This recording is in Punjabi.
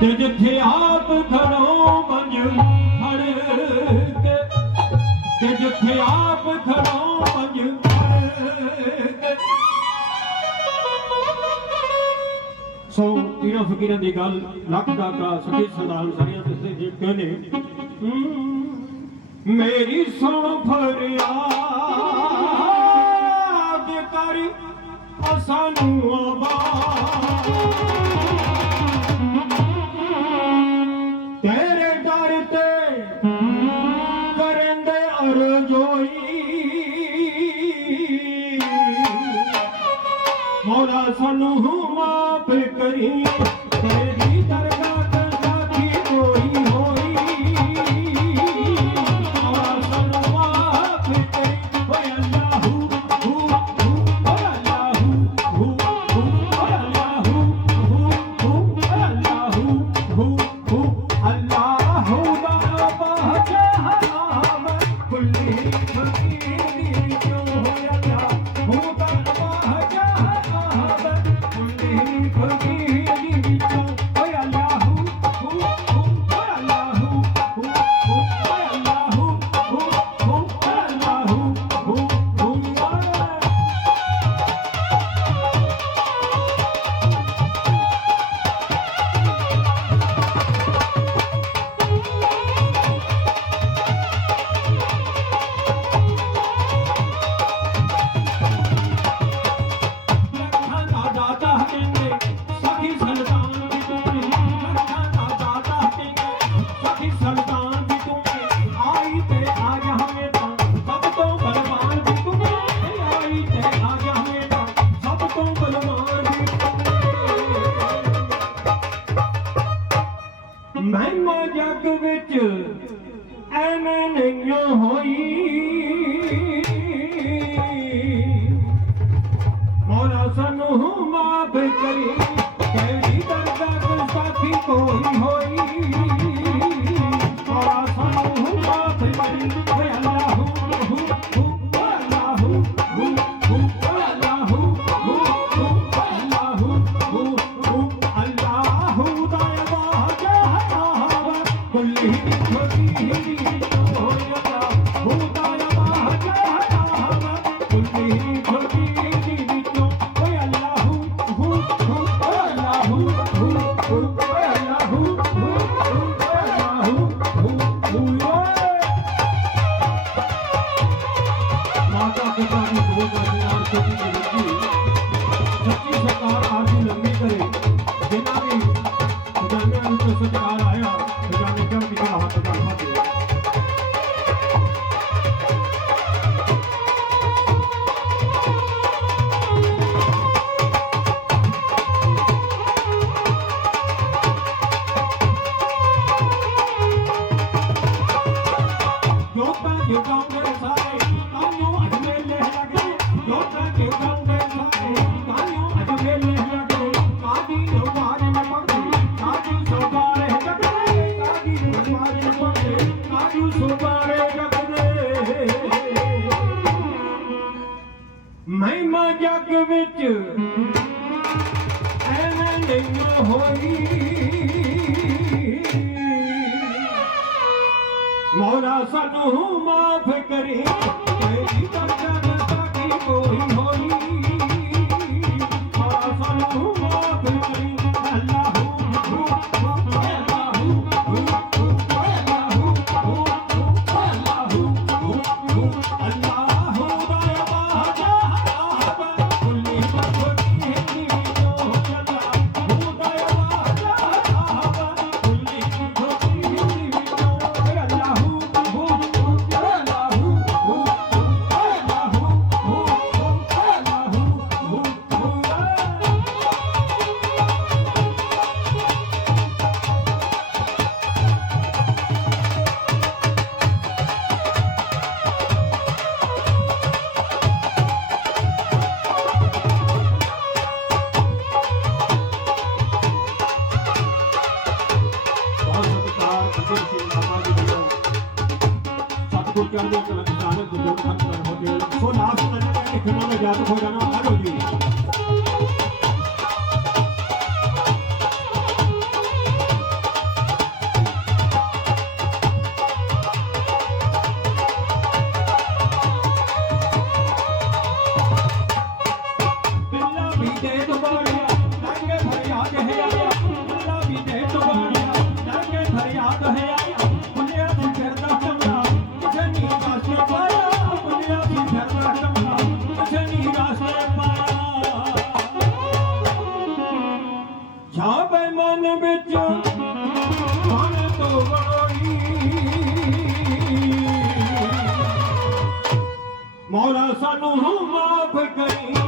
ਤੇ ਜਿੱਥੇ ਆਪ ਖੜੋ ਮੰਜੂ ਫੜ ਕੇ, ਤੇ ਜਿੱਥੇ ਆਪ ਖੜੋ ਮੰਜੂ ਫੜ ਕੇ। ਸੋ ਇਹਨਾਂ ਫਕੀਰਾਂ ਦੀ ਗੱਲ ਲੱਖ ਦਾ ਕਾ ਸਖੀ ਸਰਦਾਰ ਸਾਰੀਆਂ ਤੁਸੀਂ ਜੀ ਕਹਿੰਦੇ ਮੇਰੀ ਸੁਣ ਫਰਿਆਦ ਕਰ ਸਾਨੂੰ ਆਵਾਜ਼ ਤੇਰੇ ਦਰ ਤੇ ਕਰੰਦੇ ਅਰਜੋਈ। ਮੋਲਾ ਸਾਨੂੰ ਮਾਫ ਕਰੀ ਤੇਰੇ ਹੋਈ माता पिता ने भोग अधिकार को भी ਮਹਿਮਾ ਜਗ ਵਿੱਚ ਐਵੇਂ ਨਹੀਂ ਹੋਈ। ਮੋਰਾ ਸਾਨੂੰ ਮਾਫ ਕਰੀ। गुरचरण जो नानक गुरचरण खत्म हो गए सो नाम सुन के खिलो जात हो जाना हर होगी ਮੌਲਾ ਸਾਨੂੰ ਮਾਫ ਕਰੀ